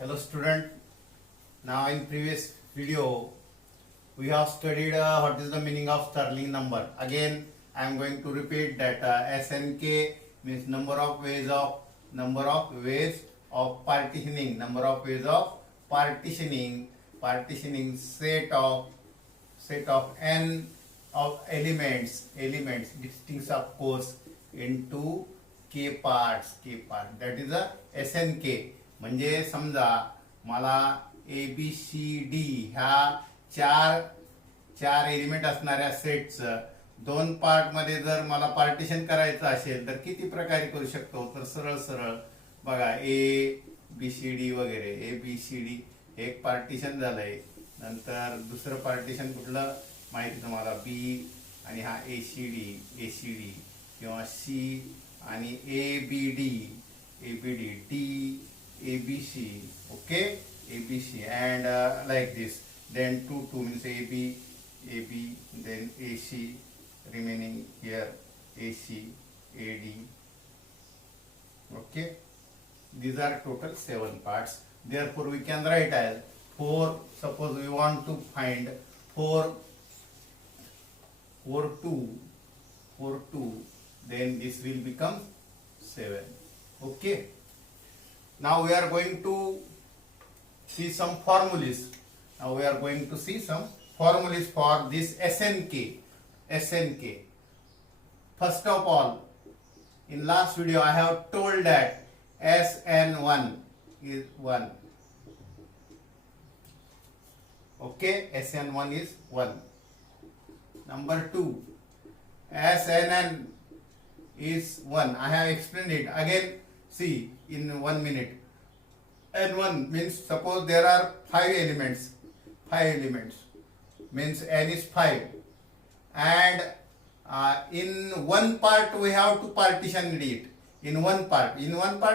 Hello student. Now in previous video we have studied what is the meaning of Stirling number. Again I am going to repeat that SNK means number of ways of partitioning, partitioning set of n of elements distinct of course into k parts. That is a SNK. म्हणजे समजा मला A B C D ह्या चार element असणाऱ्या सेटचं दोन part मध्ये जर मला पार्टिशन करायचं असेल तर किती प्रकारे करू शकतो. तर सरळ बघा ए बी सी डी वगैरे ए बी सी डी एक पार्टिशन झालंय. नंतर दुसरं पार्टिशन कुठलं माहिती तुम्हाला बी आणि हा ए सी डी किंवा सी आणि A B D D ABC, okay, ABC, and like this. Then two means AB, then AC, remaining here AC, AD. Okay, these are total 7 parts. Therefore, we can write as 4. Suppose we want to find 4 2, then this will become 7. Okay. Now we are going to see some formulas. For this SNK. First of all, in last video I have told that SN1 is 1. Okay, SN1 is 1. Number 2, SNN is 1. I have explained it. Again, see in 1 minute. N1 means suppose there are 5 elements means n is 5, and in one part we have to partition it. In one part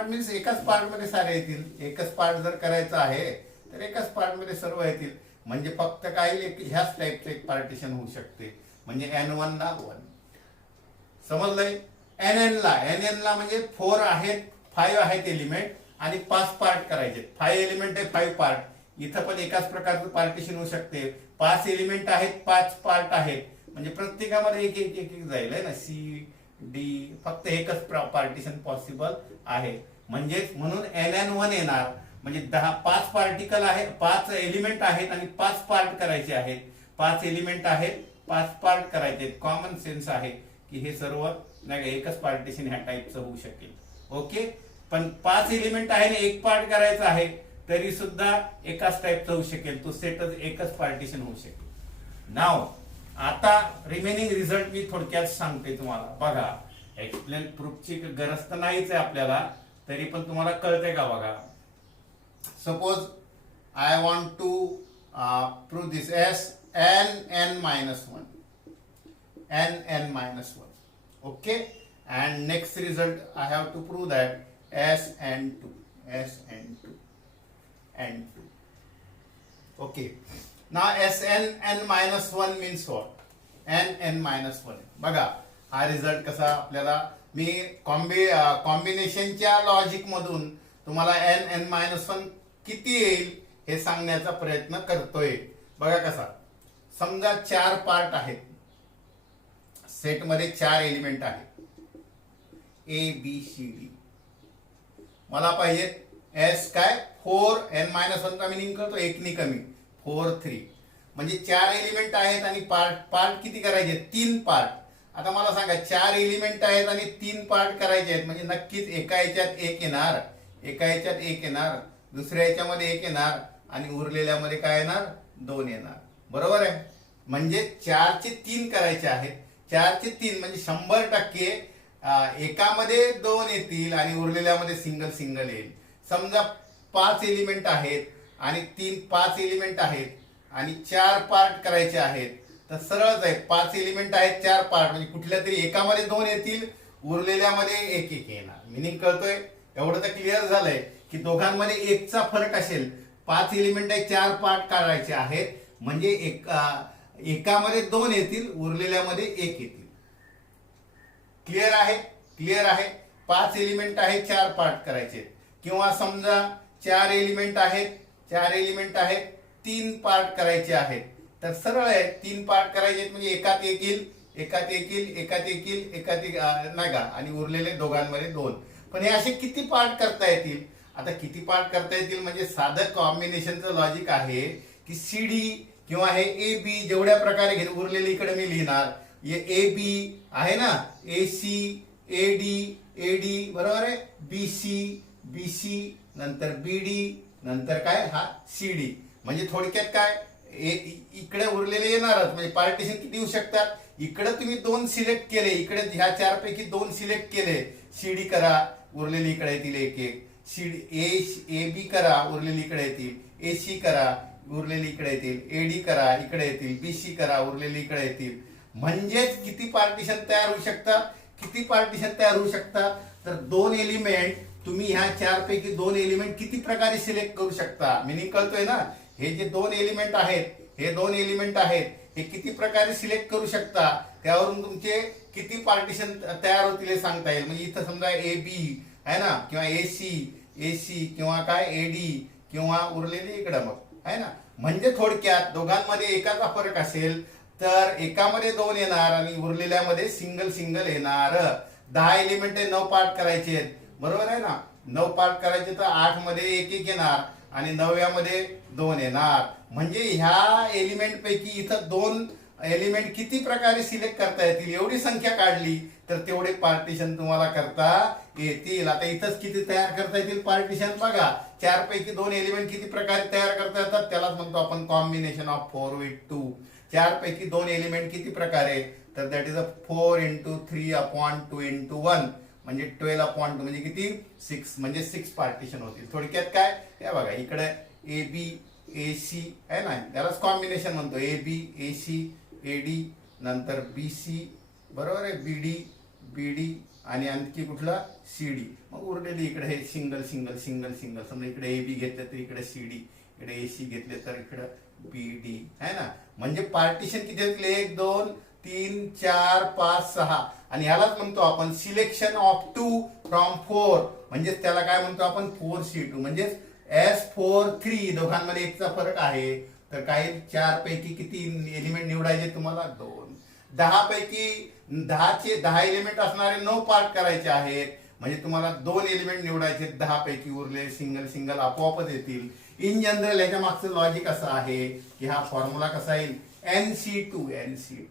means एकच part मध्ये सारे येतील. एकच part जर करायचा आहे तर एकच पार्ट मध्ये सर्व येतील. म्हणजे फक्त काही ह्याच टाइपचं एक पार्टिशन होऊ शकते. म्हणजे N1 ला 1 समजलंय. NN ला म्हणजे 4 आहेत, 5 आहेत एलिमेंट आणि 5 पार्ट करायचे. 5 एलिमेंट आहे, 5 पार्ट. इथं पण एकाच प्रकारचं पार्टिशन होऊ शकते. 5 एलिमेंट आहेत, 5 पार्ट आहेत, म्हणजे प्रत्येकामध्ये एक जाईल आहे ना. सी डी फक्त एकच पार्टिशन पॉसिबल आहे. म्हणून NN1 येणार. म्हणजे 5 पार्टिकल आहे, 5 एलिमेंट आहेत आणि 5 पार्ट करायचे आहेत. 5 एलिमेंट आहेत, 5 पार्ट करायचे. कॉमन सेन्स आहे की हे सर्व नाही एकच पार्टिशन ह्या टाइपचं होऊ शकेल. ओके, पण 5 एलिमेंट आहे आणि एक पार्ट करायचा आहे तरी सुद्धा एकाच टाइपचं होऊ शकेल. तो सेटच एकच पार्टिशन होऊ शकेल. नाव आता रिमेनिंग रिझल्ट मी थोडक्यात सांगते तुम्हाला. बघा, एक्सप्लेन प्रूफची गरज तर नाहीच आहे आपल्याला, तरी पण तुम्हाला कळतंय का बघा. Suppose I want to prove this NN -1. Okay, and next result I have to prove that SN2. Okay, now SNN -1 means what? NN -1. बघा हा रिझल्ट कसा आपल्याला मी कॉम्बिनेशनच्या लॉजिक मधून तुम्हाला NN -1 किती येईल हे सांगण्याचा प्रयत्न करतोय. बघा कसा, समजा 4 पार्ट आहेत सेट मध्ये, 4 एलिमेंट आहेत ए बी सी डी. मला पाहिजेत एस काय 4. N -1 चा मिनिंग करतो 1 नी कमी 4 3. म्हणजे 4 एलिमेंट आहेत आणि पार्ट किती करायचे? 3 पार्ट. आता मला सांगा 4 एलिमेंट आहेत आणि 3 पार्ट करायचे आहेत म्हणजे नक्कीच एका ह्याच्यात 1 येणार, दुसऱ्या ह्याच्यामध्ये 1 येणार आणि उरलेल्यामध्ये काय येणार? 2 येणार. बरोबर आहे. म्हणजे 4 चे 3 करायचे आहेत. 4 चे 3 म्हणजे 100% एकामध्ये 2 येतील आणि उरलेल्यामध्ये सिंगल येईल. समजा 5 एलिमेंट आहेत आणि 5 एलिमेंट आहेत आणि 4 पार्ट करायचे आहेत तर सरळच आहे. 5 एलिमेंट आहेत, 4 पार्ट म्हणजे कुठल्या तरी एकामध्ये 2 येतील, उरलेल्यामध्ये 1 येणार. मिनिंग कळतोय? एवढं तर क्लिअर झालंय की दोघांमध्ये 1चा फरक असेल. 5 एलिमेंट आहे, 4 पार्ट करायचे आहेत म्हणजे एकामध्ये 2 येतील, उरलेल्यामध्ये 1 येतील. क्लिअर आहे. 5 एलिमेंट आहे, 4 पार्ट करायचे. किंवा समजा चार एलिमेंट आहेत, 3 पार्ट करायचे आहेत. तर सरळ आहे, 3 पार्ट करायचे आहेत म्हणजे एकात एक येईल, नाही का, आणि उरलेले दोघांमध्ये 2. पण हे असे किती पार्ट करता येतील? आता किती पार्ट करता येतील म्हणजे साधं कॉम्बिनेशनचं लॉजिक आहे की CD किंवा हे AB जेवढ्या प्रकारे घेत उरलेले इकडे मी लिहिणार. हे AB आहे ना, AC, AD बरोबर आहे, BC नंतर BD नंतर काय हा CD. म्हणजे थोडक्यात काय, इकडे उरलेले येणारच. म्हणजे पार्टिशन किती येऊ शकतात? इकडे तुम्ही 2 सिलेक्ट केले, इकडे ह्या 4 पैकी 2 सिलेक्ट केले, CD करा, उरलेली इकडे येतील एक. AB करा, उरलेली इकडे येतील. AC करा, उरलेली इकडे येतील. AD करा, इकडे येतील. BC करा, उरलेली इकडे येतील. म्हणजेच किती पार्टिशन तयार होऊ शकतात? तर 2 एलिमेंट तुम्ही ह्या 4 पैकी 2 एलिमेंट किती प्रकारे सिलेक्ट करू शकता? मिनिंग कळतोय ना? हे जे 2 एलिमेंट आहेत, हे किती प्रकारे सिलेक्ट करू शकता, त्यावरून तुमचे किती पार्टिशन तयार होतील हे सांगता येईल. म्हणजे इथं समजा AB आहे ना, किंवा AC किंवा काय AD किंवा उरलेली इकडं मग आहे ना. म्हणजे थोडक्यात दोघांमध्ये एकाचा फरक असेल तर एकामध्ये 2 येणार आणि उरलेल्यामध्ये सिंगल येणार. 10 एलिमेंट 9 पार्ट करायचे आहेत, बरोबर आहे ना. 9 पार्ट करायचे तर 8 मध्ये एक येणार आणि 9व्यामध्ये 2 येणार. म्हणजे ह्या एलिमेंट पैकी इथं 2 एलिमेंट किती प्रकारे सिलेक्ट करता येतील एवढी संख्या काढली तर तेवढे पार्टिशन तुम्हाला करता येतील. आता इथंच किती तयार करता येतील पार्टिशन बघा. 4 पैकी 2 एलिमेंट किती प्रकारे तयार करता येतात त्यालाच म्हणतो आपण कॉम्बिनेशन ऑफ 4 with 2. 4 पैकी 2 एलिमेंट किती प्रकारे, तर दॅट इज 4 into 3/2 into 1 म्हणजे 12/2 म्हणजे किती 6. म्हणजे 6 पार्टिशन होतील. थोडक्यात काय, हे बघा इकडे AB AC आहे ना, त्यालाच कॉम्बिनेशन म्हणतो. AB AC AD नंतर BC बरोबर आहे, BD आणि आणखी कुठला CD. मग उरलेली इकडे हे सिंगल. समजा इकडे AB घेतलं तर इकडे CD, इकडे AC घेतले तर इकडे BD आहे ना. म्हणजे पार्टिशन किती होतील? 1 2 3 4 5 6. आणि ह्यालाच म्हणतो आपण सिलेक्शन ऑफ 2 फ्रॉम 4. म्हणजेच त्याला काय म्हणतो आपण 4C2. म्हणजेच S4 3. दोघांमध्ये एकचा फरक आहे. तर काही 4 पैकी किती एलिमेंट निवडायचे तुम्हाला? 2. 10 पैकी 10 एलिमेंट असणारे 9 पार्ट करायचे आहेत. म्हणजे तुम्हाला 2 एलिमेंट निवडायचे. 10 पैकी उरले सिंगल आपोआपच येतील. इन जनरल याच्या मागचं लॉजिक असं आहे की हा फॉर्म्युला कसा येईल? NC2.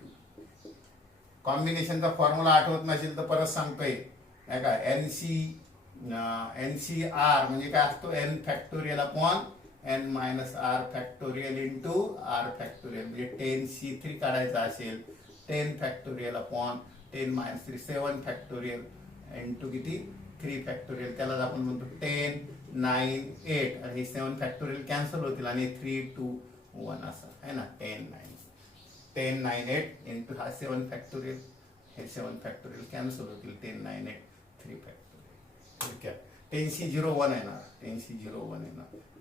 कॉम्बिनेशनचा फॉर्म्युला आठवत नसेल तर परत सांगतोय का. NCR म्हणजे काय असतो? N factorial upon N minus R factorial into R factorial. म्हणजे 10C3 काढायचा असेल 10 factorial upon 10 minus 3 7 factorial into किती 3 फॅक्टोरियल. त्यालाच आपण म्हणतो 10 9 8. आणि हे 7 फॅक्टोरियल कॅन्सल होतील आणि 3 2 1 असं आहे ना. 10 9 8 इंटू हा 7 फॅक्टोरियल. हे 7 फॅक्टोरियल कॅन्सल होतील. 10 9 8 3 फॅक्टोरियल. ठीक आहे. 10C01 येणार.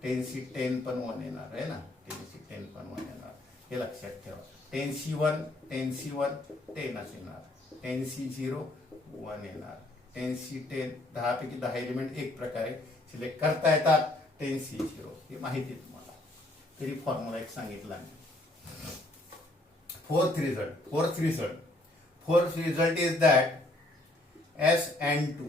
10C10 पण 1 येणार आहे ना. 10C10 पण 1 येणार. हे लक्षात ठेवा. 10C1 10च येणार. 10C01 येणार. 10C10 10 पैकी 10 एलिमेंट एक प्रकारे सिलेक्ट करता येतात. 10C0 हे माहिती आहे तुम्हाला. तरी फॉर्म्युला एक सांगितला मी. Fourth result is that SN2.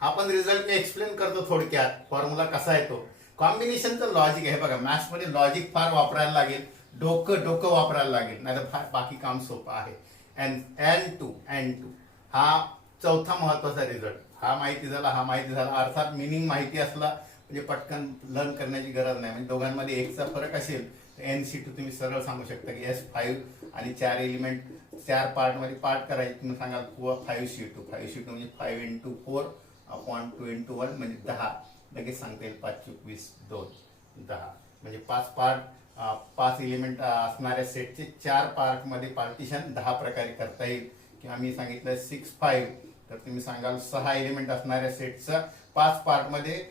हा पण रिझल्ट मी एक्सप्लेन करतो थोडक्यात. फॉर्म्युला कसा येतो, कॉम्बिनेशनचं लॉजिक आहे बघा. मॅथ्स मध्ये लॉजिक फार वापरायला लागेल, डोकं वापरायला लागेल, नाही तर बाकी काम सोपं आहे. N2 हा चौथा महत्वाचा रिझल्ट. हा माहिती झाला अर्थात मिनिंग माहिती असला म्हणजे पटकन लर्न करण्याची गरज नाही. म्हणजे दोघांमध्ये एकचा फरक असेल तर NC2 तुम्ही सरळ सांगू शकता की S5 आणि 4 एलिमेंट 4 पार्ट मध्ये पार्ट करायचे. तुम्ही सांगाल 5C2 म्हणजे 5 into 4/2 into 1 म्हणजे 10. लगेच सांगता येईल 5 × 20 2 10. म्हणजे 5 एलिमेंट असणाऱ्या सेटचे 4 पार्ट मध्ये पार्टिशन 10 प्रकारे करता येईल. किंवा मी सांगितलं 6 5 तर तुम्ही सांगाल 6 एलिमेंट असणाऱ्या सेटचं 5 पार्ट मध्ये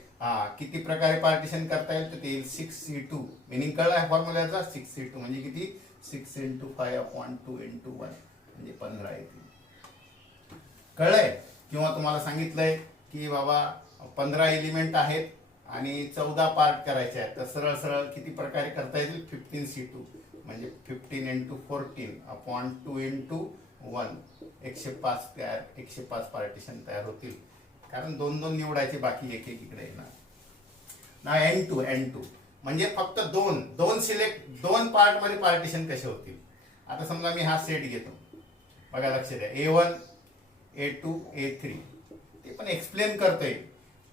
किती प्रकारे पार्टिशन करता येईल तर ते येईल 6C2. मिनिंग कळलं फॉर्म्युल्याचा? 6C2 म्हणजे किती 6 into 5/2 into 1 म्हणजे 15 येतील. कळलंय? किंवा तुम्हाला सांगितलंय की बाबा 15 एलिमेंट आहेत आणि 14 पार्ट करायचे आहेत, तर सरळ सरळ किती प्रकारे करता येतील? 15C2 म्हणजे 15 × 14 अपॉन 2 × 1 105 पार्टिशन तयार होतील, कारण 2-2 निवडायचे, बाकी एक एक इकडे येणार ना. N2 म्हणजे फक्त दोन सिलेक्ट, 2 पार्ट मध्ये पार्टिशन कसे होतील? आता समजा मी हा सेट घेतो, बघा लक्ष द्या, A1 A2 A3, ते पण एक्सप्लेन करतोय,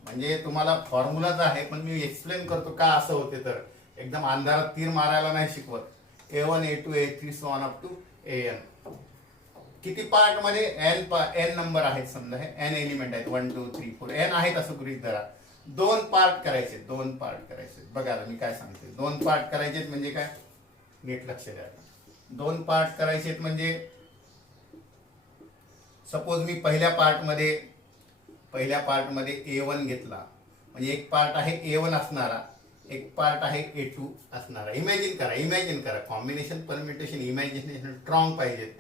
म्हणजे तुम्हाला फॉर्म्युलाच आहे पण मी एक्सप्लेन करतो का असं होते, तर एकदम अंधारात तीर मारायला नाही शिकवत. A1 A2 A3 so on up to AN. किती पार्ट मध्ये? n नंबर आहेत, समजा हे n एलिमेंट आहेत, 1 2 3 4 n आहेत असं गृहीत धरा. 2 पार्ट करायचे, 2 पार्ट करायचे. बघा मी काय सांगते, 2 पार्ट करायचे म्हणजे काय, नीट लक्ष द्या. 2 पार्ट करायचे म्हणजे सपोज मी पहिल्या पार्ट मध्ये A1 घेतला, म्हणजे एक पार्ट आहे A1 असणारा, एक पार्ट आहे A2 असणारा. इमॅजिन करा, कॉम्बिनेशन परम्युटेशन इमॅजिनेशन स्ट्रॉंग पाहिजे.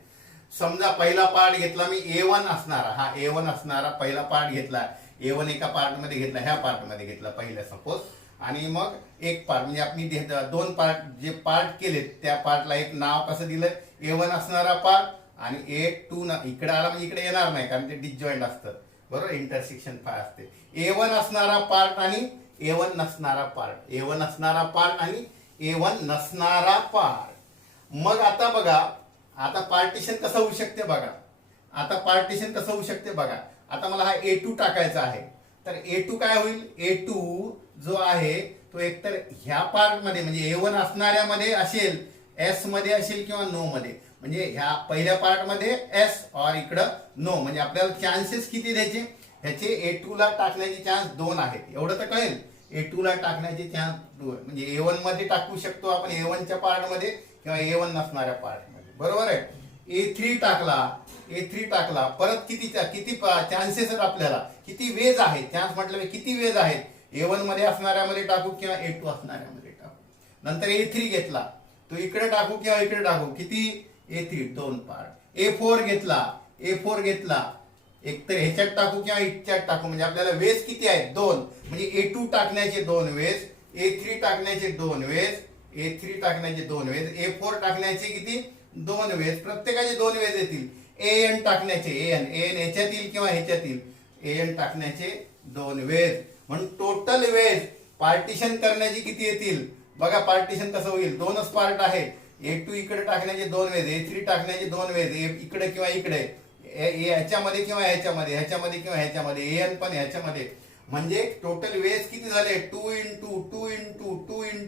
समजा पहिला पार्ट घेतला मी A1 असणारा, हा A1 असणारा पहिला पार्ट घेतला, A1 एका पार्ट मध्ये घेतला, ह्या पार्ट मध्ये घेतला पहिल्या सपोज, आणि मग एक पार्ट म्हणजे आपण 2 पार्ट जे पार्ट केले त्या पार्टला एक नाव कसं दिलं? A1 असणारा पार्ट, आणि A2 इकडे आला म्हणजे इकडे येणार नाही कारण ते डिसजॉईंट असतं, बरोबर, इंटरसेक्शन फाय असते. A1 असणारा पार्ट आणि A1 नसणारा पार्ट, A1 असणारा पार्ट आणि A1 नसणारा पार्ट. मग आता बघा, आता पार्टिशन कसं होऊ शकते बघा, आता मला हा A2 टाकायचा आहे, तर A2 काय होईल? A2 जो आहे तो एकतर ह्या पार्ट मध्ये म्हणजे A1 असणाऱ्या मध्ये असेल, S मध्ये असेल किंवा नो मध्ये, म्हणजे ह्या पहिल्या पार्ट मध्ये S और इकडं नो, म्हणजे आपल्याला चान्सेस किती द्यायचे? ह्याचे A2 ला टाकण्याचे चान्स 2 आहेत, एवढं तर कळेल. A2 ला टाकण्याचे चान्स 2 म्हणजे A1 मध्ये टाकू शकतो आपण, A1 च्या पार्ट मध्ये किंवा A1 नसणाऱ्या पार्ट मध्ये, बरोबर आहे. A3 टाकला, परत किती चान्सेस आहेत आपल्याला, किती वेज आहेत, चान्स म्हटलं किती वेज आहेत, A1 मध्ये असणाऱ्या मध्ये टाकू किंवा A2 असणाऱ्या मध्ये टाकू. नंतर A3 घेतला, तो इकडे टाकू किंवा इकडे टाकू, किती? A3 2 part. A4 घेतला, एक तर ह्याच्यात टाकू किंवा ह्याच्यात टाकू, म्हणजे आपल्याला वेज किती आहेत? 2, म्हणजे A2 टाकण्याचे 2 वेज, A3 टाकण्याचे 2 वेज, A4 टाकण्याचे किती? 2 वेज, प्रत्येकाचे 2 वेज येतील. AN टाकण्याचे, AN ह्याच्यात येईल किंवा ह्याच्यात येईल, AN टाकण्याचे 2 वेज, म्हणून टोटल वेज पार्टिशन करण्याचे किती येतील? बघा पार्टिशन कसं होईल, 2च पार्ट आहे, A2 इकडे टाकण्याचे 2 वेज, A3 टाकण्याचे 2 वेज, इकडे किंवा इकडे, ह्याच्यामध्ये किंवा ह्याच्यामध्ये किंवा ह्याच्यामध्ये, AN पण ह्याच्यामध्ये, म्हणजे टोटल वेज किती झाले? 2 ×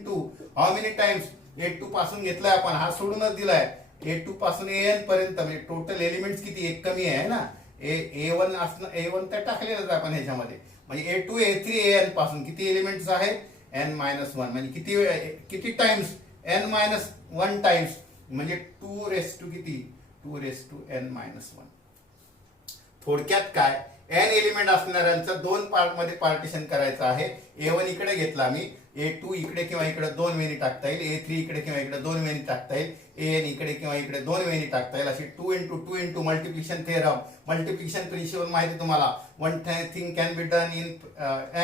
2 हाऊ मेनी टाइम्स? A2 पासून घेतलाय आपण, हा सोडूनच दिलाय, A2 पासून AN पर्यंत, म्हणजे टोटल एलिमेंट्स किती? एक कमी आहे ना, A1 तर टाकलेलंच आपण ह्याच्यामध्ये, म्हणजे A2 A3 AN पासून किती एलिमेंट्स आहेत? n-1, म्हणजे किती टाइम्स? n-1 टाइम्स, म्हणजे 2 किती? 2n-1. थोडक्यात काय, n एलिमेंट असणाऱ्यांचं 2 पार्ट मध्ये पार्टिशन करायचं आहे. A1 इकडे घेतला मी, A2 इकडे किंवा इकडे 2 वेळी टाकता येईल, A3 इकडे किंवा इकडे 2 वेळी टाकता येईल, AN इकडे किंवा इकडे 2 वेळी टाकता येईल. अशी 2 × 2 मल्टिप्लिकेशन थेरम, मल्टिप्लिकेशन प्रिन्सिपल माहिती तुम्हाला. One thing can be done in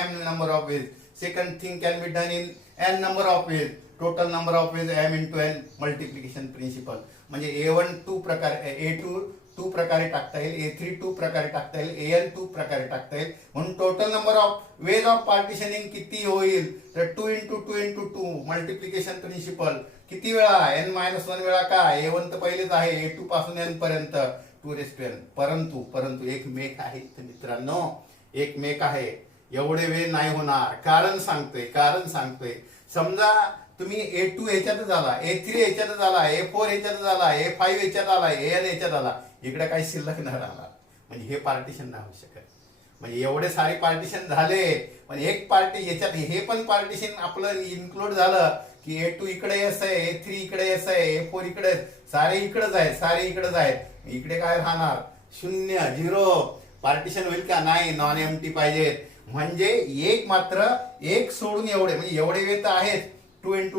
m number of ways, second thing can be done in n number of ways, total number of ways m × n multiplication principle. म्हणजे A1 2 प्रकारे, A2 2 प्रकारे टाकता येईल, A3 2 प्रकारे टाकता येईल, AN 2 प्रकारे टाकता येईल, म्हणून total number of ways of partitioning किती होईल? तर 2 × 2 मल्टिप्लिकेशन प्रिन्सिपल किती वेळा? n-1 वेळा. का? A1 तर पहिलेच आहे, A2 पासून n पर्यंत 2n. परंतु एक मेक आहे मित्रांनो, एक मेक आहे, एवढे वेळ नाही होणार. कारण सांगतोय, समजा तुम्ही A2 ह्याच्यातच आला, A3 ह्याच्यातच आला, A4 ह्याच्यातच आला, A5 ह्याच्यात आला, AN ह्याच्यात आला, इकडे काही शिल्लक न राहिला, म्हणजे हे पार्टिशन नाही होऊ शकत. म्हणजे एवढे सारे पार्टिशन झाले, पण एक पार्टी याच्यात हे पण पार्टिशन आपलं इन्क्लूड झालं की A2 इकडे येस आहे, A3 इकडे येस आहे, A4 इकडे, सारे इकडेच आहेत, इकडे काय राहणार? 0 पार्टिशन होईल का? नाही, नॉन एम्प्टी पाहिजेत. म्हणजे एक सोडून एवढे, म्हणजे एवढे वेळ तर आहेत, 2 ×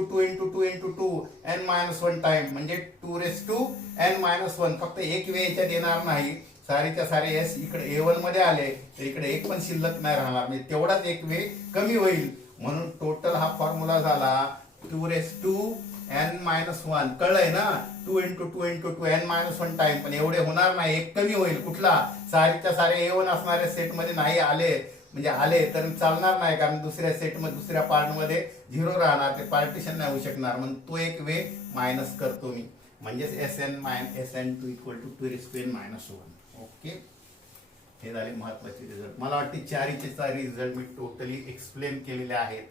2 n-1 टाइम, म्हणजे 2n-1. फक्त एक वेळ याच्यात येणार नाही, सारीच्या सारे एस इकडे A1 मध्ये आले तर इकडे एक पण शिल्लक नाही राहणार, म्हणजे तेवढाच एक वे कमी होईल. म्हणून टोटल हा फॉर्म्युला झाला 2n-1. कळलंय ना, 2 × 2 × 2 n-1 टाइम. पण एवढे होणार नाही, एक कमी होईल. कुठला? सारीच्या सारे A1 असणाऱ्या सेट मध्ये नाही आले, म्हणजे आले तर चालणार नाही, कारण दुसऱ्या सेट मध्ये दुसऱ्या पार्ट मध्ये 0 राहणार, ते पार्टिशन नाही होऊ शकणार. म्हणून तो एक वे मायनस करतो मी, म्हणजेच Sn2 = 2n-1. ओके, हे झाले महत्वाचे रिझल्ट. मला वाटते चारीचे चारी रिझल्ट मी टोटली एक्सप्लेन केलेले आहेत.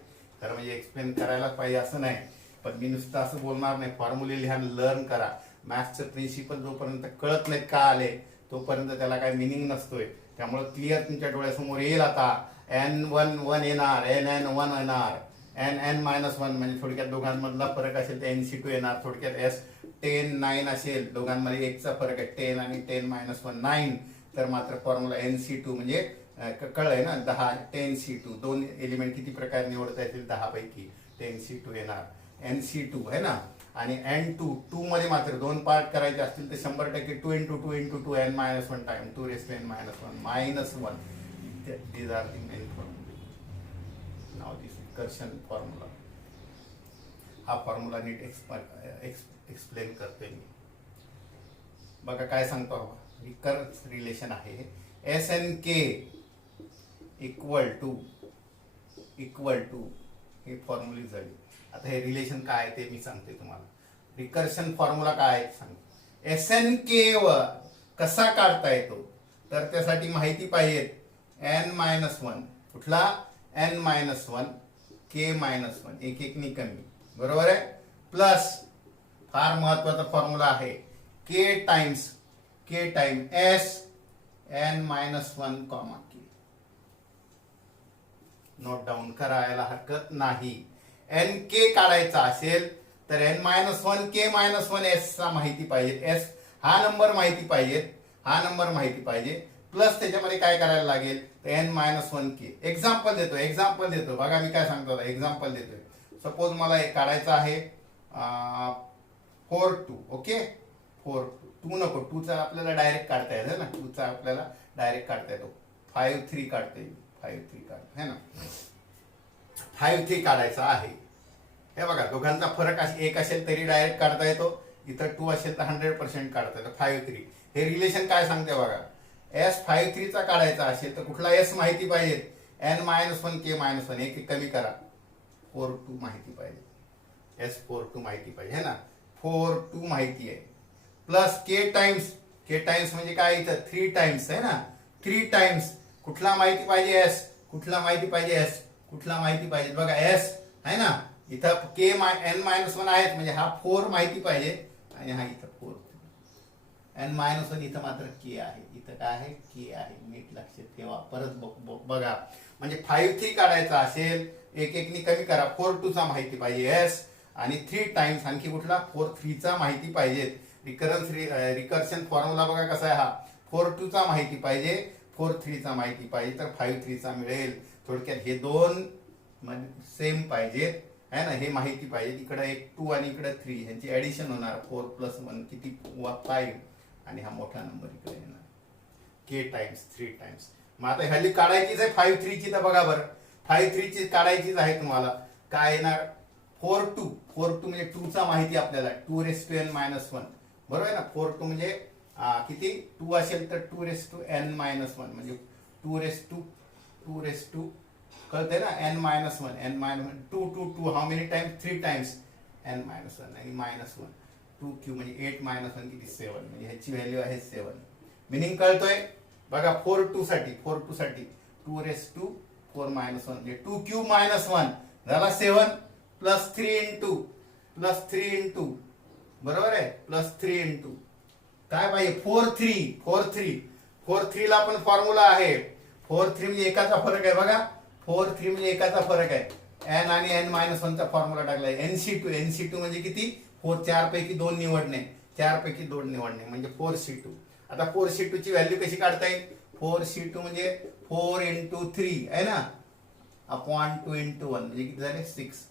तर म्हणजे एक्सप्लेन करायला पाहिजे असं नाही, पण मी नुसतं असं बोलणार नाही. फॉर्म्युले लिहा, लर्न करा. मॅथ्सचं प्रिन्सिपल जोपर्यंत कळत नाहीत का आले तोपर्यंत त्याला काही मिनिंग नसतोय. त्यामुळे क्लिअर तुमच्या डोळ्यासमोर येईल. आता n1 येणार, nn1 येणार, nn-1 म्हणजे थोडक्यात दोघांमधला फरक असेल तर nc2 येणार. थोडक्यात S10-9 असेल, दोघांमध्ये एकचा फरक आहे 10 आणि 10-1 9. तर मात्र फॉर्म्युला nc2 म्हणजे कळलंय ना, 10 10c2 दोन एलिमेंट किती प्रकारे निवडता येतील 10 पैकी 10c2 येणार. nc2 आहे ना. आणि n2 मध्ये मात्र दोन पार्ट करायचे असतील तर 100% 2 × 2 × 2 n-1 time 2n-1 these are the main formula. Now this recursion formula, हा फॉर्म्युला नीट एक्सप्लेन करते मी. बघा काय सांगतो, रिकर्स रिलेशन आहे. SNK इक्वल टू हे फॉर्म्युला झाली. आता हे रिलेशन काय आहे ते मी सांगते तुम्हाला. रिकर्शन फॉर्म्युला काय आहे सांगतो. SNK वर कसा काढता येतो तर त्यासाठी माहिती पाहिजे n-1. कुठला? n-1 k-1, एक एकनी कमी, बरोबर आहे. प्लस फार महत्वाचा फॉर्म्युला आहे k times s n-1 comma k. Note down करायला हरकत नाही. nk काढायचा असेल तर n-1 k-1 s चा माहिती पाहिजे. s हा नंबर माहिती पाहिजे. प्लस त्याच्यामध्ये काय करायला लागेल तर n-1 k. एक्झाम्पल देतो. बघा मी काय सांगतो, एक्झाम्पल देतोय. सपोज मला एक काढायचं आहे 4-2. ओके, 4-2 नको, 2 चा आपल्याला डायरेक्ट काढता येतं ना, 2 चा आपल्याला डायरेक्ट काढता येतो. 5-3 काढते, 5-3 काढतो है ना. 5-3 काढायचा आहे. हे बघा, दोघांचा फरक एक असेल तरी डायरेक्ट काढता येतो, इथं 2 असेल तर 100% काढता येतो. 5-3 हे रिलेशन काय सांगते बघा. S 5-3 चा काढायचा असेल तर कुठला S माहिती पाहिजे, n-1 k-1, एक कमी करा, 4-2 माहिती पाहिजे. S4-2 माहिती पाहिजे है ना. 4-2 माहिती आहे. प्लस k टाइम्स म्हणजे काय, इथं 3 टाइम्स आहे ना. 3 टाइम्स कुठला माहिती पाहिजे, S कुठला माहिती पाहिजे बघा, S आहे ना. इथं k n-1 आहेत म्हणजे हा 4 माहिती पाहिजे, आणि हा इथं 4 n-1 इथं मात्र k आहे. इथं काय आहे, k आहे. नीट लक्षात ठेवा. परत बघा, म्हणजे 5-3 काढायचा असेल एक एकनी कमी करा. 4-2 चा माहिती पाहिजे S, आणि 3 टाइम्स आणखी कुठला 4-3 चा माहिती पाहिजे. रिकर्शन फॉर्म्युला बघा कसा आहे हा. 4-2 चा माहिती पाहिजे, 4-3 चा माहिती पाहिजे, तर 5-3 चा मिळेल. थोडक्यात हे दोन सेम पाहिजेत है ना. हे माहिती पाहिजे. इकडे एक 2 आणि इकडे 3 ह्यांची ऍडिशन होणार. 4 + 1 किती 5, आणि हा मोठा नंबर इकडे येणार k टाइम्स 3 टाइम्स. मग आता ह्याली काढायचीच आहे 5-3 ची. तर बघा बरं, 5-3 ची काढायचीच आहे तुम्हाला. काय येणार, 4-2 म्हणजे 2 चा माहिती आपल्याला, 2n-1, बरोबर आहे ना. 4-2 म्हणजे किती, 2 असेल तर 2n-1 म्हणजे 2 कळतंय ना. n-1 2 how many times, 3 times n-1 आणि -1 2 म्हणजे 8-1 किती 7, म्हणजे ह्याची व्हॅल्यू आहे 7. मिनिंग कळतोय बघा. 4-2 साठी 2 म्हणजे 2³ -1 झाला 7, प्लस 3 × बरोबर आहे, प्लस 3 × काय पाहिजे, 4-3 ला पण फॉर्म्युला आहे. 4-3 म्हणजे एकाचा फरक आहे बघा. 4-3 म्हणजे एकाचा फरक आहे. n आणि n-1 चा फॉर्म्युला टाकलाय. nc2 म्हणजे किती, 4 पैकी 2 निवडणे, म्हणजे 4c2. आता 4c2 ची व्हॅल्यू कशी काढता येईल. 4c2 म्हणजे 4 × 3 आहे ना, अपॉन 2 × 1 म्हणजे किती झाले 6.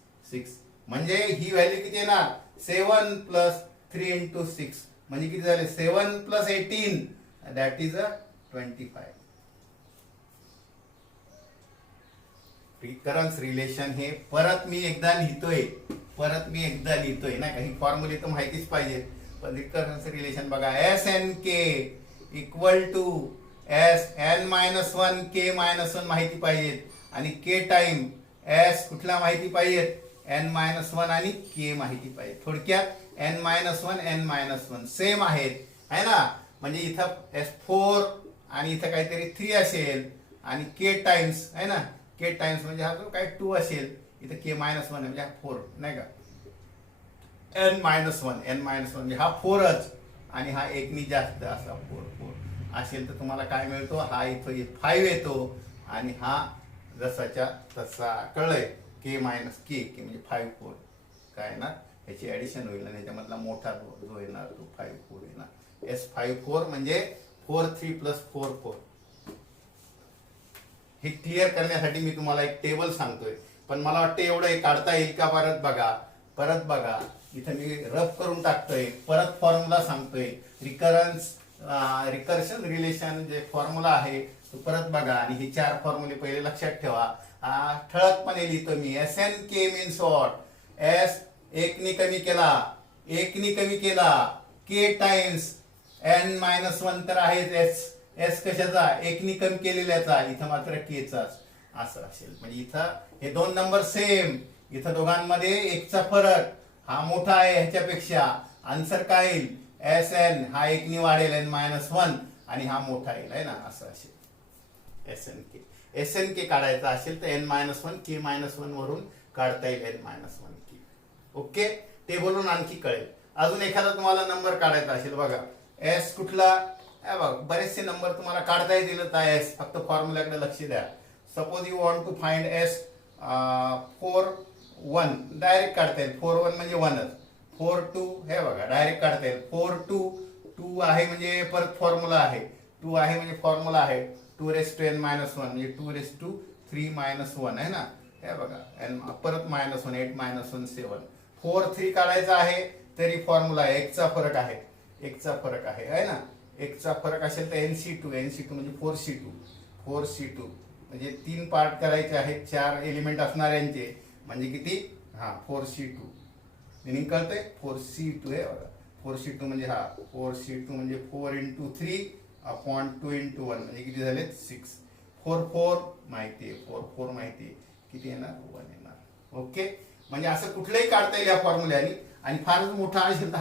म्हणजे ही व्हॅल्यू किती येणार, 7 + 3 × 6 म्हणजे किती झाले 7 + 18 दॅट इज अ 25. रिकरन्स रिलेशन हे परत मी एकदा लिहितोय नाही का, ही फॉर्म्युले तर माहितीच पाहिजे, पण रिकरन्स रिलेशन बघा, S N K equal to S N minus one K minus one माहिती पाहिजेत, आणि के टाइम एस कुठला माहिती पाहिजेत, एन मायनस वन आणि के माहिती पाहिजे. थोडक्यात N minus one N minus one same आहेत आहे ना, म्हणजे इथं S4 आणि इथं काहीतरी 3 असेल, आणि के टाइम्स आहे ना, के टाइम्स म्हणजे हा जो काय 2 असेल, इथं के मायनस वन म्हणजे हा 4 नाही का, एन मायनस वन म्हणजे हा 4च, आणि हा एकनी जास्त असा 4 असेल तर तुम्हाला काय मिळतो, हा इथं 5 येतो, आणि हा जसाच्या तसा कळलंय, के मायनस के म्हणजे 5 4 काय ना, ह्याची ऍडिशन होईल आणि ह्याच्यामधला मोठा जो येणार तो 5 4 येणार. S54 म्हणजे 4 3 प्लस 4 4. हे क्लिअर करण्यासाठी मी तुम्हाला एक टेबल सांगतोय, पण मला वाटतं एवढं हे काढता येईल का, परत बघा इथं मी रफ करून टाकतोय, परत फॉर्म्युला सांगतोय, रिकर्शन रिलेशन जे फॉर्म्युला आहे तो परत बघा, आणि हे 4 फॉर्म्युले पहिले लक्षात ठेवा. ठळकपणे लिहितो मी, S N K means what, S एकनी कमी केला, K times N minus one तर आहेच, एस कशाचा, एकनी कमी केलेल्याचा, इथं मात्र केचा असं असेल, म्हणजे इथं हे 2 नंबर सेम, इथं दोघांमध्ये एकचा फरक, हा मोठा आहे ह्याच्यापेक्षा, आन्सर काय येईल, एस एन हा एकनी वाढेल एन मायनस वन, आणि हा मोठा येईल आहे ना, असं असेल. एस एन के काढायचा असेल तर N minus one K minus one वरून काढता येईल एन मायनस वन के. ओके, ते बोलून आणखी कळेल. अजून एखादा तुम्हाला नंबर काढायचा असेल बघा, एस कुठला, बघा बरेचसे नंबर तुम्हाला काढता येतील, एस फक्त फॉर्म्युल्याकडे लक्ष द्या. Suppose you want to find S 4 1 direct काढता येईल, 4 1 म्हणजे 1च, 4 2 हे बघा डायरेक्ट काढता येईल, 4 2 2 आहे म्हणजे परत फॉर्म्युला आहे, 2 आहे म्हणजे फॉर्म्युला आहे, 2 raise to N minus one म्हणजे 2 रेस टू 3 मायनस वन आहे ना, हे बघा एन परत मायनस वन 8 मायनस वन 7, 4 3 काढायचा आहे तरी फॉर्म्युला आहे, एकचा फरक आहे ना, एकचा फरक असेल तर NC2 म्हणजे 4C2 म्हणजे 3 पार्ट करायचे आहेत, 4 एलिमेंट असणाऱ्यांचे, म्हणजे किती, 4C2 मिनिंग कळतंय, 4C2 आहे बघा, 4C2 म्हणजे 4C2 म्हणजे 4 into 3 अपॉन 2 into 1 म्हणजे किती झाले 6, 4 4 माहिती आहे, 4 4 माहिती आहे, किती येणार 1 येणार. ओके, म्हणजे असं कुठलंही काढता येईल या फॉर्म्युल्याने, आणि फारच मोठा असेल तर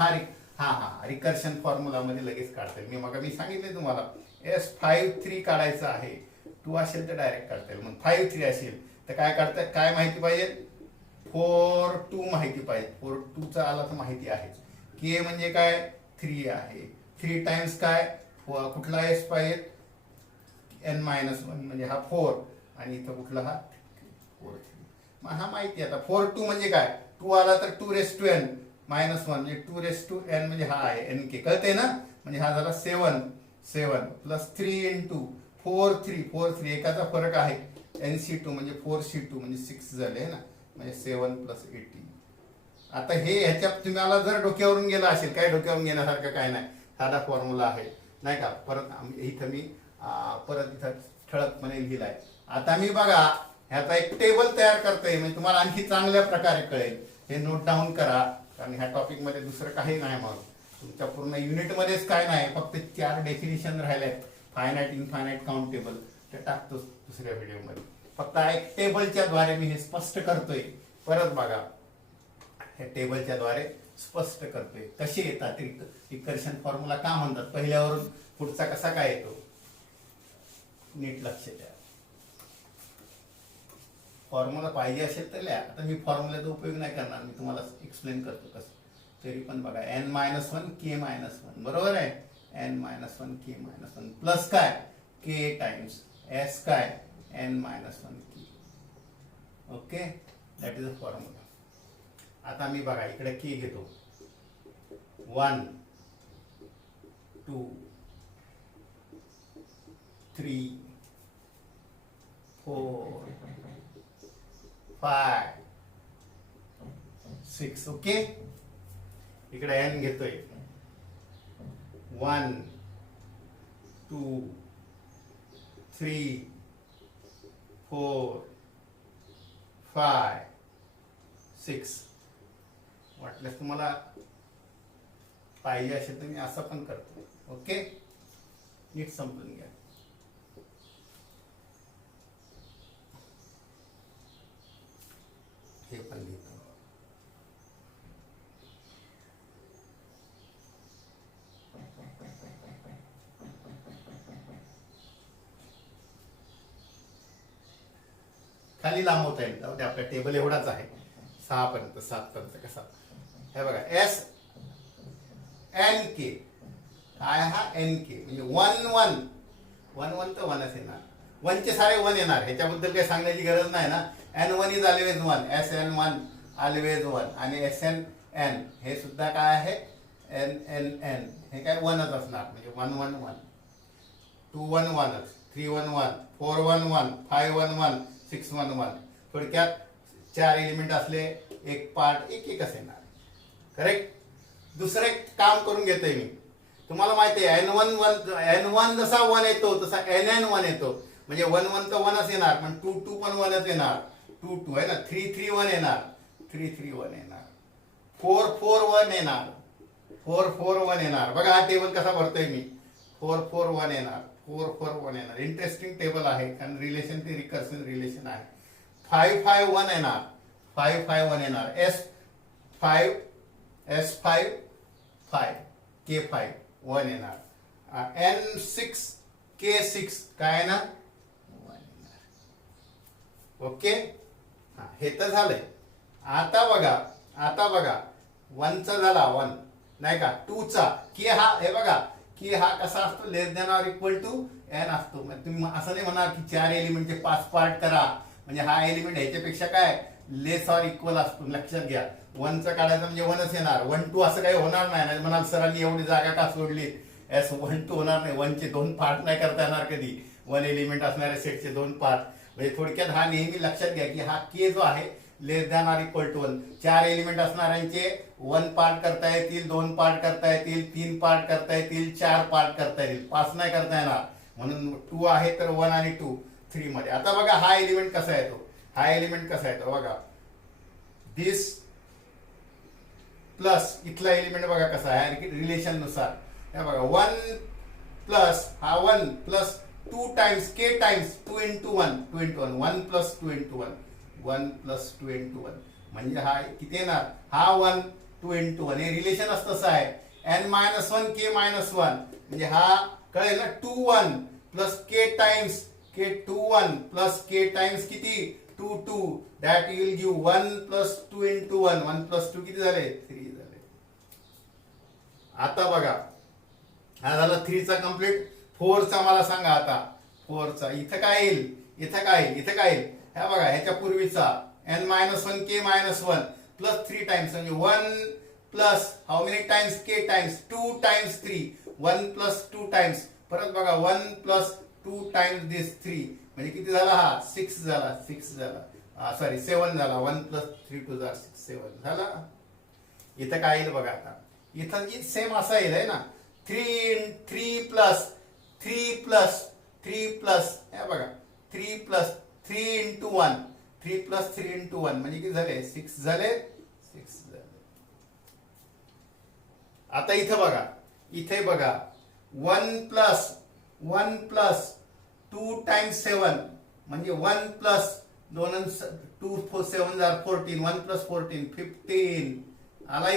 हा रिकर्शन फॉर्म्युला मध्ये लगेच काढता येईल. मी सांगितले तुम्हाला, S53 काढायचं आहे, 2 असेल तर डायरेक्ट काढता येईल, मग 53 असेल तर काय माहिती पाहिजे, 4 2 माहिती पाहिजे, 4 2 चा आला तर माहिती आहे, के म्हणजे काय 3 आहे, 3 टाइम्स काय कुठला एस पाहिजे, एन मायनस वन म्हणजे हा 4, आणि इथं कुठला हा 4 3, मग हा माहिती आता 4 2 म्हणजे काय, 2 आला तर 2 raise to N minus one म्हणजे 2 रेस टू एन म्हणजे हा आहे एन के, कळते ना, म्हणजे हा झाला 7 प्लस 3 इंटू 4 3 एकाचा फरक आहे, NC2 म्हणजे 4C2 म्हणजे 6 झाले ना, म्हणजे 7 प्लस 18. आता हे ह्याच्यात तुम्हाला जर डोक्यावरून गेला असेल, काय डोक्यावरून घेण्यासारखं काय नाही, साधा फॉर्म्युला आहे नाही का. परत इथं ठळकपणे लिहिलाय. आता मी बघा ह्याचा एक टेबल तयार करतोय, म्हणजे तुम्हाला आणखी चांगल्या प्रकारे कळेल. हे नोट डाऊन करा, कारण ह्या टॉपिक मध्ये दुसरं काही नाही, मग तुमच्या पूर्ण युनिट मध्येच काय नाही, फक्त 4 डेफिनेशन राहिल्यात, फायनाईट इनफायनाईट काउंटेबल, ते टाकतो दुसऱ्या व्हिडिओमध्ये. फक्त एक टेबलच्या द्वारे मी हे स्पष्ट करतोय. परत बघा, हे टेबलच्या द्वारे स्पष्ट करतोय कसे येतात रिकर्शन फॉर्म्युला का म्हणतात, पहिल्यावरून पुढचा कसा काय येतो, नीट लक्ष द्या. फॉर्म्युला पाहिजे असेल तर लिहा. आता मी फॉर्म्युल्याचा उपयोग नाही करणार, मी तुम्हाला एक्सप्लेन करतो कसं. तरी पण बघा, n minus one K minus one बरोबर आहे, n minus one K minus one plus काय के टाइम्स एस काय n minus one K. Okay, that is a formula. आता मी बघा इकडे के घेतो, 1 2 3 4 5 6. ओके, इकडे n घेतोय, 1 2 3 4 5 6. वाटल्यास तुम्हाला पाहिजे असेल तर मी असं पण करतो. ओके, नीट समजून घ्या. हे पण लिहितो. खाली लांबवता येईल, जाऊ दे, आपला टेबल एवढाच आहे 6 पर्यंत 7 पर्यंत. कसा हे बघा, एस एन के काय, हा एन के म्हणजे 1 1 1 1 तर 1च येणार. 1 चे सारे 1 येणार, ह्याच्याबद्दल काही सांगण्याची गरज नाही ना. n1 is always 1, SN1 always 1, आणि SNN हे सुद्धा काय आहे, NNN हे काय 1च असणार. म्हणजे 1 1 1 2 1 1, 3 1 1, 4 1 1, 5 1 1, 6 1 1. थोडक्यात 4 एलिमेंट असले, एक पार्ट एक एकच येणार. करेक्ट. दुसरं एक काम करून घेतोय मी. तुम्हाला माहिती आहे N1 जसा 1 येतो तसा NN1 येतो. म्हणजे 1 1 तर 1च येणार, पण 2 2 पण 1च येणार. 2 2 आहे ना. 3 3 1 येणार, 3 3 1 येणार. 4 4 1 येणार, 4 4 1 येणार. बघा हा टेबल कसा भरतोय मी. 4 4 1 येणार, 4 4 1 येणार. इंटरेस्टिंग टेबल आहे, कारण रिलेशन ते रिकर्सिव्ह रिलेशन आहे. 5 5 1 येणार, 5 5 1 येणार. S5 S5 5 K5 1 येणार. N6 K6 काय येणार, 1 येणार. ओके, हे तर झालंय. आता बघा 1 चा झाला 1 नाही का. 2 चा के, हा हे बघा की हा कसा असतो, less than or equal to n असतो. म्हणजे तुम्ही असं नाही म्हणणार की 4 एलिमेंटचे 5 पार्ट करा, म्हणजे हा एलिमेंट ह्याच्यापेक्षा काय लेस ऑर इक्वल असतो. लक्षात घ्या, 1 चा काढायचा म्हणजे 1च येणार. 1 2 असं काही होणार नाही. म्हणाल सरांनी एवढी जागा का सोडली, S1 2 होणार नाही. 1 चे 2 पार्ट नाही करता येणार कधी. 1 एलिमेंट असणाऱ्या सेटचे 2 पार्ट. म्हणजे थोडक्यात हा नेहमी लक्षात घ्या की हा के जो आहे less than or equal to 1. 4 element असणाऱ्यांचे 1 पार्ट करता येतील, 2 पार्ट करता येतील, 3 पार्ट करता येतील, 4 पार्ट करता येतील, 5 नाही करता येणार. म्हणून 2 आहे तर 1 आणि 2 3 मध्ये. आता बघा हा एलिमेंट कसा येतो, हा एलिमेंट कसा येतो बघा. दिस प्लस इथला एलिमेंट बघा कसा आहे रिलेशन नुसार. हे बघा 1 प्लस हा 1 प्लस 2 टाइम्स के times 2 into 1 2 into 1 1 plus 2 into 1 1 plus 2 into 1. म्हणजे हा किती येणार, हा 1 2 into 1. हे रिलेशन तसं आहे. n-1 k-1 म्हणजे हा कळेल ना. 2 1 प्लस के टाइम्स के 2 1 प्लस के टाइम्स किती 2 2. That will give 1 plus 2 into 1 1 plus 2 किती झाले 3 झाले. आता बघा हा झाला 3 चा कंप्लीट. 4 चा मला सांगा आता. 4 चा इथं काय येईल, इथं काय येईल हे बघा. ह्याच्या पूर्वीचा n-1 k-1 प्लस 3 टाइम्स म्हणजे 1 plus how many times K times 2 times 3 1 plus 2 times. परत बघा 1 प्लस 2 टाइम्स दिस 3 म्हणजे किती झाला, हा 6 झाला. 6 झाला, सॉरी 7 झाला. 1 प्लस 3 2 6 7 झाला. इथं काय येईल बघा. आता इथं सेम असा येईल आहे ना. 3 प्लस 3 प्लस हे बघा 3 प्लस 3 into 1 3 प्लस 3 into 1 म्हणजे किती झाले 6 झाले. 6 झाले. आता इथे बघा 1 प्लस 2 टाइम्स 7 म्हणजे 1 प्लस 2 2 7 14 1 प्लस 14 15 आला.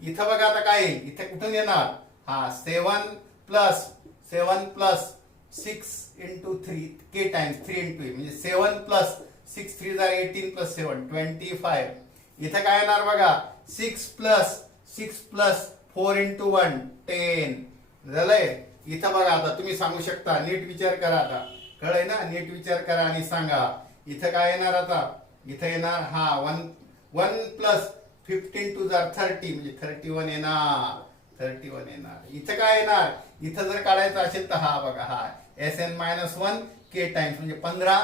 इथं बघा आता काय येईल, इथे कुठून येणार, हा 7 plus 6 into 3 k times 3 into म्हणजे 7 प्लस 6 3 18 प्लस 7 25. इथं काय येणार बघा 6 प्लस 4 into 1 10 झालंय. इथं बघा आता तुम्ही सांगू शकता, नीट विचार करा. आता कळय ना, नीट विचार करा आणि सांगा. इथं काय येणार आता, इथं येणार हा 1 प्लस 15 2 30 म्हणजे 31 येणार. 31 येणार. इथं काय येणार, इथं जर काढायचं असेल तर हा बघा हा Sn-1 k टाइम्स म्हणजे 15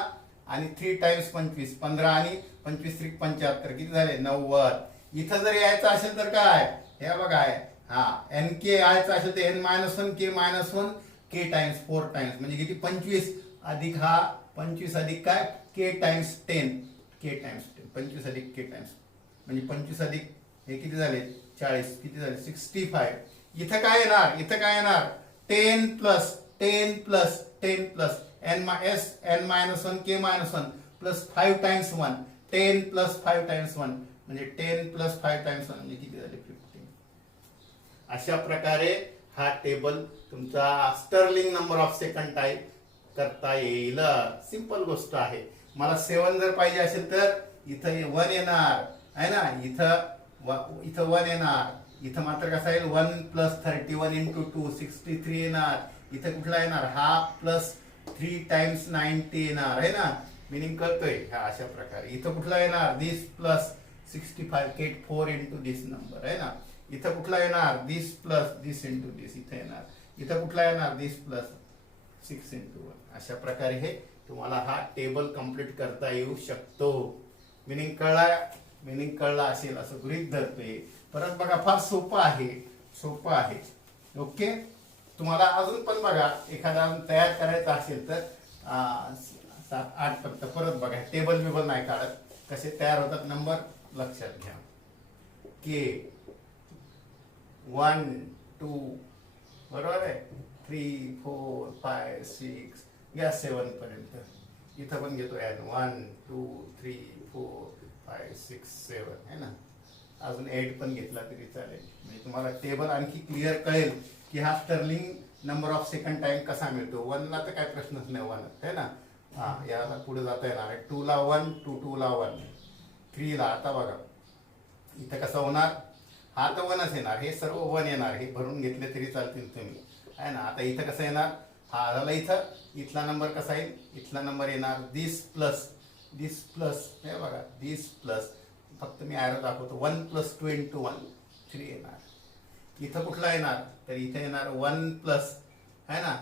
आणि 3 टाइम्स 25 15 आणि 25 3 75 किती झाले 90. इथं जर यायचं असेल तर काय हे बघा आहे हा nk यायचं असेल तर n-1 k-1 के टाइम्स 4 टाइम्स म्हणजे किती 25 अधिक हा 25 अधिक काय के टाइम्स 10 के टाइम्स 10 25 अधिक के टाइम्स म्हणजे 25 अधिक हे किती झाले 40 किती झाले 65. इथं काय येणार 10 plus 10 plus 10 plus n minus 1 K minus 1 plus 5 times 1 10 plus 5 times 1 म्हणजे 10 प्लस 5 टाइम्स 1 म्हणजे किती झाले 15. अशा प्रकारे हा टेबल तुमचा Stirling number of second type करता येईल. सिंपल गोष्ट आहे. मला 7 जर पाहिजे असेल तर इथं 1 येणार आहे ना, इथं 1 येणार, इथं मात्र कसं येईल 1 प्लस 31 इंटू 2 63 येणार, इथं कुठला येणार हाफ प्लस 3 टाइम्स 90 येणार आहे ना, मिनिंग कळतोय. हा अशा प्रकारे इथं कुठला येणार दिस प्लस 65 केट 4 इंटू दिस नंबर आहे ना, इथं कुठला येणार दिस प्लस दिस इंटू दिस, इथं येणार, इथं कुठला येणार दिस प्लस 6 इंटू 1. अशा प्रकारे हे तुम्हाला हा टेबल कंप्लीट करता येऊ शकतो. मिनिंग कळला असेल असं गृहीत धरतोय. परत बघा फार सोपं आहे. ओके, तुम्हाला अजून पण बघा एखादा तयार करायचा असेल तर 7-8 फक्त परत बघा, टेबल बिबल नाही काढत, कसे तयार होतात नंबर लक्षात घ्या. के 1 2 बरोबर आहे 3 4 5 6 या 7 पर्यंत. इथं पण घेतो 1 2 3 4 5 6 7 आहे ना, अजून 8 पण घेतला तरी चालेल. म्हणजे तुम्हाला टेबल आणखी क्लिअर कळेल की हा Stirling number of second time कसा मिळतो. 1 ला तर काय प्रश्नच नाही 1 आहे ना, हा याला पुढे जाता येणार आहे. 2 ला 1 2 ला 1 3 ला आता बघा इथं कसं होणार, हा तर 1च येणार, हे सर्व 1 येणार, हे भरून घेतले तरी चालतील तुम्ही आहे ना. आता इथं कसं येणार, हा झाला इथला नंबर कसा येईल, इथला नंबर येणार दिस प्लस हे बघा दिस प्लस, फक्त मी ॲरो दाखवतो 1 प्लस 2 इंटू 1 3 येणार. इथं कुठला येणार तर इथं येणार 1 प्लस आहे ना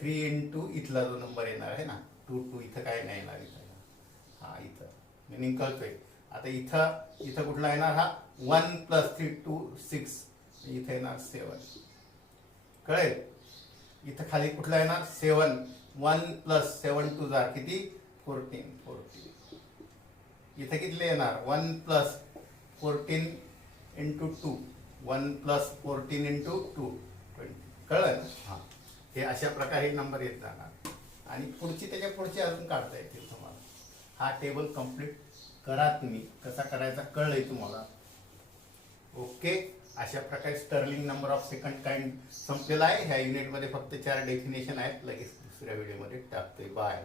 3 इंटू इथला जो नंबर येणार आहे ना 2 इथं काय नाही येणार, इथं हा इथं मिनिंग कळतोय. आता इथं कुठला येणार हा 1 प्लस 3 2 6 इथं येणार 7 कळेल. इथं खाली कुठला येणार 7 1 प्लस 7 2 जार किती 14 इथं किती येणार 1 प्लस 14 इंटू 2 1 प्लस 14 इंटू 2 20 कळलं ना. हां, हे अशा प्रकारे नंबर येत जाणार आणि त्याच्या पुढची अजून काढता येतील तुम्हाला. हा टेबल कंप्लीट करा तुम्ही, कसा करायचा कळलंय तुम्हाला. ओके, अशा प्रकारे Stirling number of second kind संपलेला आहे. ह्या युनिटमध्ये फक्त 4 डेफिनेशन आहेत, लगेच दुसऱ्या व्हिडिओमध्ये टाकतोय. बाय.